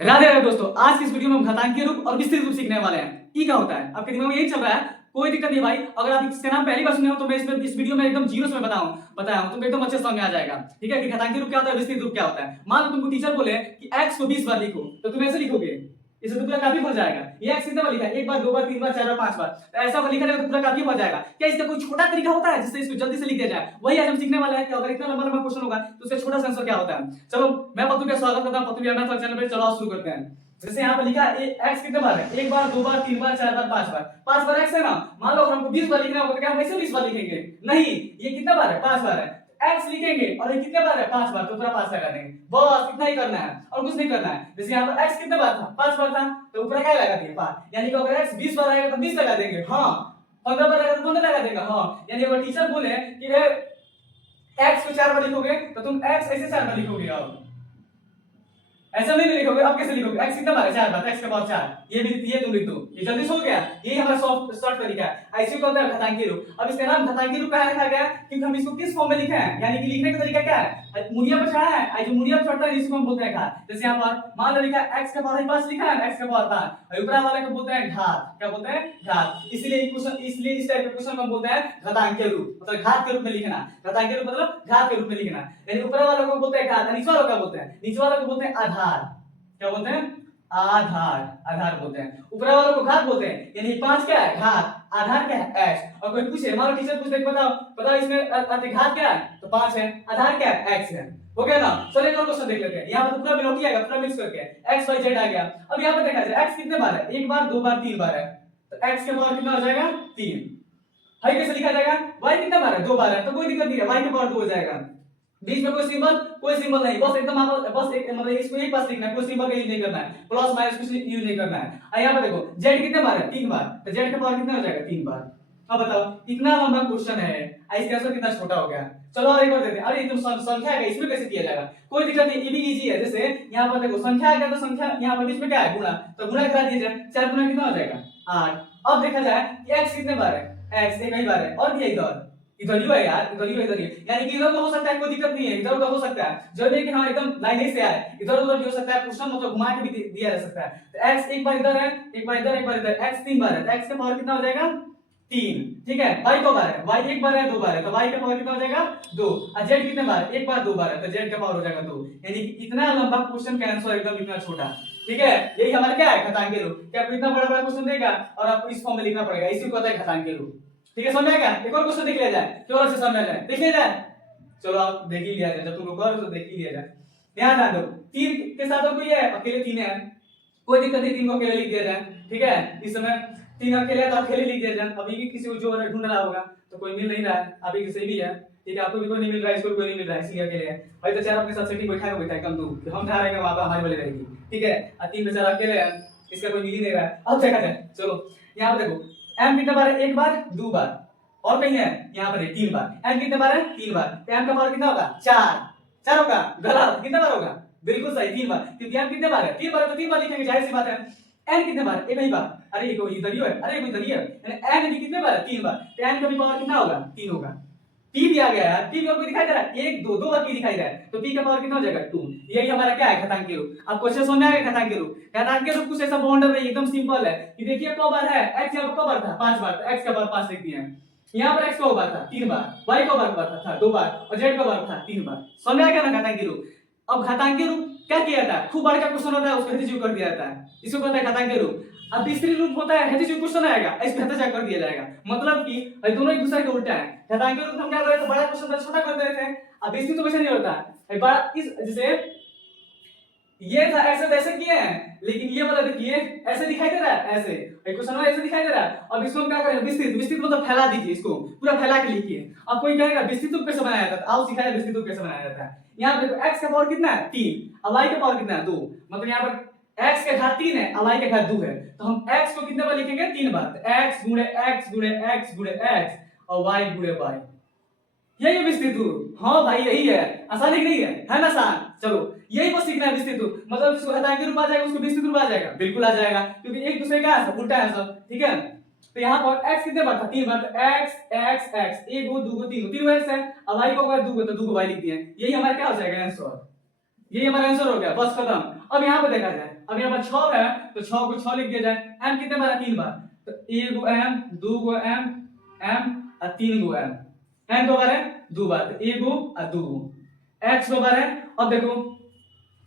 राधे राधे दोस्तों, आज की इस वीडियो में हम घातांकीय रूप और विस्तृत रूप सीखने वाले हैं। ई क्या होता है? आपके दिमाग में यही चल रहा है? कोई दिक्कत नहीं भाई। अगर आप इसका नाम पहली बार सुने हो तो मैं इस वीडियो में एकदम जीरो से मैं बताया हूं तो एकदम अच्छे समझ में आ जाएगा। ठीक है कि घातांकीय रूप क्या होता है, विस्तृत रूप क्या होता है। मान लो तुमको टीचर बोले कि x को 20 बार लिखो, तो तुम ऐसे लिखोगे, इसे तो पूरा काफी भर जाएगा। ये x कितने बार लिखा है? एक बार, दो बार, तीन बार, चार बार, पांच बार, तो ऐसा बार लिखा जाएगा तो पूरा काफी भर जाएगा। क्या इसका कोई छोटा तरीका होता है जिससे इसको जल्दी से लिख दिया जाए? वही आज हम सीखने वाले हैं कि अगर इतना लंबा लंबा क्वेश्चन होगा तो उसका छोटा सा आंसर क्या होता है। चलो, मैं पतू का स्वागत करता हूं पतू मैथ चैनल पे। चलो शुरू करते हैं। जैसे यहाँ पर लिखा है x कितने बार है? एक बार, दो बार, तीन बार, चार बार, पांच बार। पांच बार x है ना। मान लो अगर हमको 20 बार लिखना होगा तो क्या हम ऐसे 20 बार लिखेंगे? नहीं, ये कितने बार है? पांच बार है। x लिखेंगे और ये कितने बार है? पांच बार, तो पूरा पांच लगा देंगे। बस इतना ही करना है और कुछ नहीं करना है। जैसे यहाँ पर x कितने बार था? पांच बार था, तो ऊपर क्या लगा देंगे? पांच। यानी कि अगर x 20 बार आएगा तो 20 लगा देंगे। हाँ, 15 बार आएगा तो 15 लगा देगा। हाँ, यानी अगर टीचर बोले कि x को चार बार लिखोगे तो तुम x ऐसे चार बार लिखोगे। अब ऐसा नहीं लिखोगे। अब कैसे लिखोगे? x कितना बार है? चार बार, x के पावर चार। ये तुम लिख दो, ये जल्दी से हो गया। यही हमारा शॉर्ट तरीका है। ऐसे को होता है घातांकीय रूप। अब इसका नाम घातांकीय रूप कहाँ रखा गया? क्योंकि हम इसको किस फॉर्म में लिखे हैं, यानी कि लिखने का तरीका क्या है? मुनिया पर चढ़ा है, जो मुनिया पर चढ़ता है इसको हम बोलते हैं घात। जैसे यहाँ पर मान लो लिखा है x का पावर 5 लिखा है, x का पावर 5, और ऊपर वाले को बोलते हैं घात। क्या बोलते हैं? घात। इसलिए इस टाइप के क्वेश्चन को हम बोलते हैं घातांकीय रूप, मतलब घात के रूप में लिखना। घातांकीय रूप मतलब घात के रूप में लिखना। यानी ऊपर वालों को बोलते हैं घात, नीचे वालों को बोलते हैं, नीचे वालों को बोलते हैं आधार। क्या बोलते हैं? आधार। आधार बोलते हैं। ऊपर वालों को घात बोलते हैं। यानी पांच क्या है? घात। आधार क्या है? x। और कोई पूछे, हमारा टीचर पूछते बताओ बताओ इसमें घात क्या है, तो पांच है। आधार क्या है? x है। हो गया ना। चलो एक और क्वेश्चन देख लेते हैं। यहाँ पर पूरा मिलावटी आएगा, पूरा मिक्स करके x y z आ गया। अब यहाँ पर देखा जाए x कितने बार है? एक बार, दो बार, तीन बार है, तो x के पावर कितना हो जाएगा? तीन। y कैसे लिखा जाएगा? y कितना बार है? दो बार है, तो कोई दिक्कत नहीं है, y के पावर दो हो जाएगा। बीच में कोई सिंबल नहीं, बस एकदम आप बस एक मतलब इसको एक पास लिखना है, कोई सिंबल का यूज नहीं करना है, प्लस माइनस कुछ यूज नहीं करना है। और यहाँ पर देखो z कितने बार है? तीन बार, तो z का पावर कितना हो जाएगा? तीन बार। अब बताओ, इतना लंबा क्वेश्चन है, इसका आंसर कितना छोटा हो गया। चलो और एक बार देते हैं। अरे तुम संख्या है, इसमें कैसे किया जाएगा? कोई दिक्कत नहीं, ये भी इजी है। जैसे यहाँ पर देखो संख्या है, तो संख्या यहाँ पर बीच में क्या है? गुणा, तो गुणा करा दीजिए। चार गुणा कितना हो जाएगा? आठ। अब देखा जाए कि x कितने बार है? x एक ही बार है, और भी इधर इधर ही है यार, इधर ही है, इधर ही है। यानी कि इधर तो हो सकता है, कोई दिक्कत नहीं है, इधर उधर हो सकता है। जो नहीं कि हाँ एकदम लाइन ही से आए, इधर उधर भी हो सकता है। क्वेश्चन मतलब घुमा के भी दिया जा सकता है। तो x एक बार इधर है, एक बार इधर, एक बार इधर, x तीन बार है, तो x का पावर कितना हो जाएगा? तीन। ठीक है। y दो बार है, y एक बार है, दो बार है, तो y का पावर कितना हो जाएगा? दो। और z कितने बार? एक बार, दो बार है, तो z का पावर हो जाएगा दो। यानी कि इतना लंबा क्वेश्चन का आंसर एकदम इतना छोटा। ठीक है, यही हमारा क्या है? घातांकीय रूप। कि आपको इतना बड़ा बड़ा क्वेश्चन देगा और आपको इस फॉर्म में लिखना पड़ेगा, इसी को कहते हैं घातांकीय रूप। ठीक है, समझ आएगा? एक और क्वेश्चन देख लिया जाए, क्यों और से समझ आ जाए, देख लिया जाए। चलो आप देख ही लिया जाए, जब तुम लोग करो तो देख ही लिया जाए। ध्यान ध्यान दो, तीन के साथ और कोई है? अकेले तीन है, कोई दिक्कत नहीं, तीन को अकेले लिख दिया जाए। ठीक है, इस समय तीन अकेले है तो अकेले लिख दिया जाए। अभी भी किसी को जो ढूंढ रहा होगा तो कोई मिल नहीं रहा है, अभी किसी भी है। ठीक है, आपको भी कोई नहीं मिल रहा है, इसको कोई नहीं मिल रहा है, इसलिए अकेले है। भाई तो चार अपने साथ सेटिंग बैठा कम दूर, हम जहाँ रहेंगे वहां पर हमारी वाली रहेगी। ठीक है, और तीन बेचारा अकेले है, इसका कोई मिल ही नहीं रहा है। अब देखा जाए, चलो यहाँ पर देखो, m कितने बार है? एक बार, दो बार, और कहीं है? यहाँ पर है तीन बार। m कितने बार है? तीन बार, तो m का पावर कितना होगा? चार। चार होगा? गलत। कितने बार होगा? बिल्कुल सही, तीन बार। क्योंकि m कितने बार है? तीन बार है, तो तीन बार लिखेंगे, जाहिर सी बात है। n कितने बार? एक ही बार। अरे ये कोई इधर ही है, अरे कोई इधर ही है, यानी n भी कितने बार है? तीन बार, तो n का भी पावर कितना होगा? तीन होगा। p भी आ गया यार, p को दिखाई दे रहा है, एक दो दो बार p दिखाई दे रहा है, तो p का पावर कितना हो जाएगा? टू। यही हमारा क्या है? घातांकीय रूप। अब क्वेश्चन समझ में आएगा? घातांकीय रूप। घातांकीय रूप कुछ ऐसा बाउंडर नहीं, एकदम सिंपल है कि देखिए कौ बार है? x यहाँ पर कौ बार था? पांच बार, तो x का बार पांच लिख दिए हैं। यहाँ पर x कौ बार था? तीन बार। y कौ बार था? दो बार। और z कौ बार था? तीन बार। समझ में आ गया ना घातांकीय रूप? अब घातांकीय रूप क्या किया जाता है? खूब बड़ा क्वेश्चन होता है उसको हेतुजीव कर दिया जाता है, इसको कहते हैं घातांकीय रूप। अब तीसरी रूप होता है हेतुजीव क्वेश्चन आएगा, इसको हेतुजा कर दिया जाएगा। मतलब कि दोनों एक दूसरे के उल्टा है। घातांकीय रूप हम क्या कर रहे थे? बड़ा क्वेश्चन था छोटा कर देते थे। अब इसमें तो वैसा नहीं होता है। बड़ा इस जैसे ये था, ऐसे वैसे किए हैं, लेकिन ये वाला देखिए ऐसे दिखाई दे रहा है, ऐसे क्वेश्चन में ऐसे दिखाई दे रहा है। अब इसको हम क्या करें? विस्तृत। विस्तृत मतलब फैला दीजिए, इसको पूरा फैला के लिखिए। अब कोई कहेगा विस्तृत रूप कैसे बनाया जाता है, आओ सिखाया विस्तृत रूप कैसे बनाया जाता है। यहाँ पे देखो x का पावर कितना है? तीन, और y का पावर कितना है? दो। मतलब यहाँ पर x का घात तीन है और y का घात दो है, तो हम x को कितने बार लिखेंगे? तीन बार। तो x गुणे x गुणे x गुणे x और y गुणे y, यही विस्तृत रूप। हाँ भाई यही है, आसान ही नहीं है ना आसान? चलो यही वो सीखना है, विस्तृत रूप। मतलब जिसको घातांकीय रूप आ जाएगा उसको विस्तृत रूप आ जाएगा, बिल्कुल आ जाएगा, क्योंकि एक दूसरे का है, सब उल्टा है सब। ठीक है, तो यहाँ पर x कितने बार था? तीन बार, तो x x x एक दो दो तीन, तीन x है। अब y को अगर दो तो दो y लिख दिए, यही हमारा क्या हो जाएगा आंसर। ये हमारा आंसर हो गया, बस खत्म। अब यहाँ पे देखा जाए, अब यहाँ पर 6 है तो 6 को 6 लिख दिया जाए। m कितने बार है? 3 बार, तो 1 गो m 2 गो m m और 3 गो m। n दो बार है? 2 बार, तो 1 गो और 2 गो। x दो बार है। अब देखो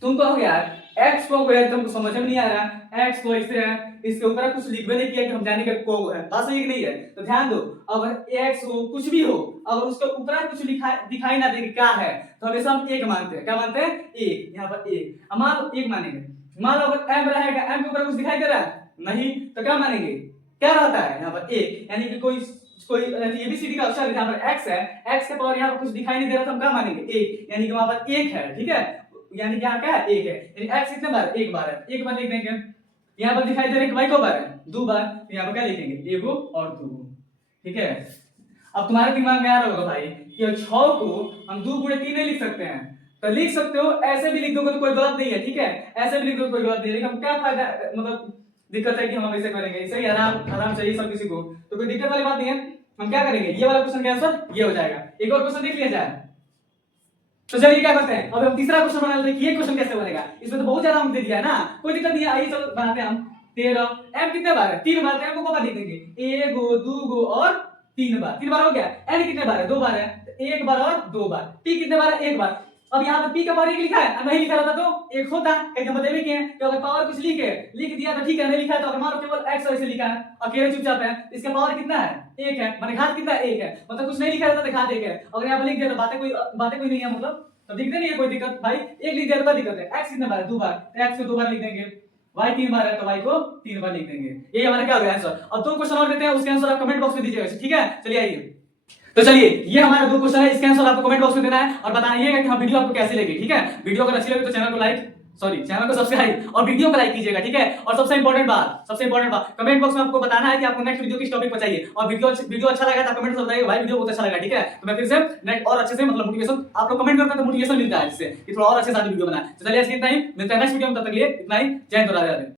तुमको हो गया x को है, तुमको समझ में नहीं आ रहा, x को ऐसे है, इसके ऊपर कुछ लिख भी नहीं किया कि हम जाने का को है, बात सही नहीं है। तो ध्यान दो, अगर x हो कुछ भी हो, अगर उसके ऊपर कुछ दिखाई ना दे कि क्या है, तो हमेशा हम एक मानते हैं। क्या मानते हैं? एक। यहाँ पर एक, अब मान लो एक मानेंगे। मान लो अगर m रहेगा, m के ऊपर कुछ दिखाई दे रहा है नहीं, तो क्या मानेंगे? क्या रहता है यहाँ पर? एक। यानी कि कोई एबीसीडी का अक्षर यहाँ पर x है, x के पावर यहाँ पर कुछ दिखाई नहीं दे रहा, तो हम क्या मानेंगे? एक। यानी कि वहां पर एक है, ठीक है, यानी क्या क्या है? एक है। यानी x कितने बार? एक बार है, एक बार लिख देंगे। यहाँ पर दिखाई दे रहा है कि y को बार है? 2 बार, तो यहाँ पर क्या लिखेंगे? 1 और 2। ठीक है, अब तुम्हारे दिमाग में आ रहा होगा भाई कि 6 को हम 2 गुणे 3 नहीं लिख सकते हैं, तो लिख सकते हो, ऐसे भी लिख दोगे तो कोई गलत नहीं है, ठीक है, ऐसे भी लिख दो कोई गलत नहीं है। लेकिन हम क्या फायदा, मतलब दिक्कत है कि हम ऐसे करेंगे, सही आराम आराम से, ये सब किसी को तो कोई दिक्कत वाली बात नहीं है। हम क्या करेंगे, ये वाला क्वेश्चन का आंसर ये हो जाएगा। एक और क्वेश्चन देख लिया जाए, तो चलिए क्या करते हैं, अब हम तीसरा क्वेश्चन बना लेते हैं कि ये क्वेश्चन कैसे बनेगा। इसमें तो बहुत ज्यादा हम दे दिया है ना, कोई दिक्कत नहीं है, आइए चलो बनाते हैं हम। 13 m कितने बार है? 3 बार, तो m को बार लिख देंगे, 1 गो 2 गो और 3 बार, 3 बार हो गया। n कितने बार है? 2 बार है, तो 1 बार और 2 बार। p कितने बार है? 1 बार। अब यहाँ पे p का पावर 1 लिखा है, नहीं लिखा रहता तो 1 होता, कहीं हम बता भी किए कि अगर पावर कुछ लिख दिया तो ठीक है, नहीं लिखा है तो अगर मान लो केवल x ऐसे लिखा है, अकेले चुपचाप है, इसका पावर कितना है? 1 है, माने घात कितना है? 1 है, मतलब कुछ नहीं लिखा रहता तो घात 1 है। अगर यहाँ पे लिख दिया तो बातें कोई नहीं है, मतलब तो दिखते नहीं है कोई दिक्कत भाई, 1 लिख दिया तो क्या दिक्कत है? x कितने बार है? 2 बार, तो x को 2 बार लिख देंगे, y 3 बार है तो y को 3 बार लिख देंगे। ये हमारा क्या हो गया आंसर। अब 2 क्वेश्चन और देते हैं, उसके आंसर आप कमेंट बॉक्स में दीजिएगा, ठीक है। चलिए आइए, तो चलिए ये हमारा 2 क्वेश्चन है, इसके आंसर आपको कमेंट बॉक्स में देना है और बताइएगा कि हाँ वीडियो आपको कैसी लगी, ठीक है। वीडियो अगर अच्छी लगी तो चैनल को सब्सक्राइब और वीडियो को लाइक कीजिएगा, ठीक है। और सबसे इंपॉर्टेंट बात कमेंट बॉक्स में आपको बताना है कि आपको नेक्स्ट वीडियो किस टॉपिक पर चाहिए, और वीडियो अच्छा लगा तो कमेंट में बताइएगा भाई वीडियो बहुत अच्छा लगा, ठीक है। तो मैं फिर से नेक्स्ट और अच्छे से, मतलब मोटिवेशन, आप लोग कमेंट करते हैं तो मोटिवेशन मिलता है जिससे कि थोड़ा और अच्छे से वीडियो बनाए। तो चलिए इतना ही, मिलते हैं नेक्स्ट वीडियो में, तब तक के लिए इतना ही। जय हिंद, राधे राधे।